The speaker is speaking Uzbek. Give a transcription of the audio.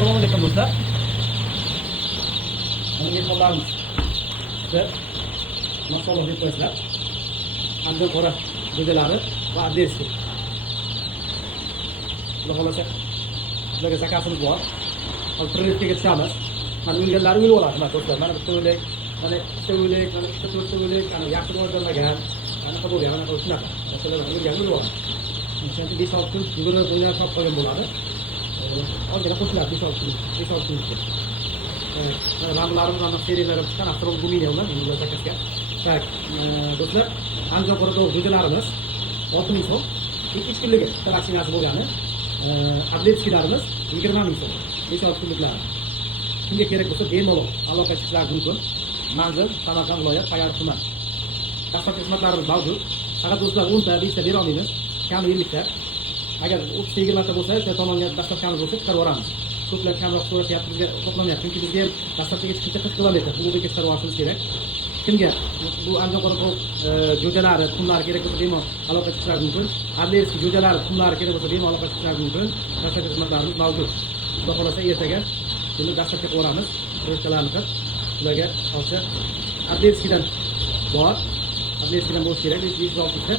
Assalomu alaykum do'stlar. Menga qo'llarimiz. Sizlar masalliq deb qo'yasizlar. Hamda qora go'jalari va adreski. Xudo xolasa sizlarga zakasimiz bor. Hozir prioritetga tushamiz. Mana o'lganlari o'lib oladi, do'stlar. Mana bitta o'lik, mana ikkita o'lik, mana ikkita to'rtta o'lik, mana yaxshi rivojlanmagan, mana bo'lgan, mana shunaqa. Masalan, o'lgan o'lib oladi. Shunchaki 5-6 kun yugurib o'ynab qolgan bo'ladi. Ozgina qo'shiladi 5-6 kun. Ramlarimiz mana seriyalar chiqqan avtomobillar bunga zakasga. Tak, do'stlar, Andijon qo'rg'on go'jalarimiz 6000 so'm. 2 kunligi vaksinasi bo'lgani. Atletskilarimiz 20000 so'm. 5-6 kunliklar. Kimga kerak bo'lsa bemalol aloqa qilishingiz mumkin. Manzil Samarqand viloyat Payar tuman. Dastlabki xizmatlarimiz mavjud. Faqat do'stlar 10 ta, 20 ta bera olmaymiz. Kami 20 ta. Agar 30-20 ta bo'lsa, o'sha tomonga dastlabkamiz bo'lsa chiqarib yuboramiz. Ko'plar kamroq so'rashyapti, bizga to'plamayapti. Chunki bizga ham dastlabkiga chiqishga 40 kilometr hududga chiqarib olishimiz kerak. Kimga bu Andijon qo'rg'on jo'jalari, tuxumlari kerak bo'lsa bemalol aloqa qilishingiz mumkin. Adlerski jo'jalari, tuxumlari kerak bo'lsa bemalol aloqa qilishingiz mumkin. Dastlabki xizmatlarimiz mavjud. Xudo xolasa ertaga buni dastlabga qo'yamiz. Qo'shchalarni qilib ularga hozir Adlerskidan bor. Adlerskidan bo'lishi kerak. 5-6 ta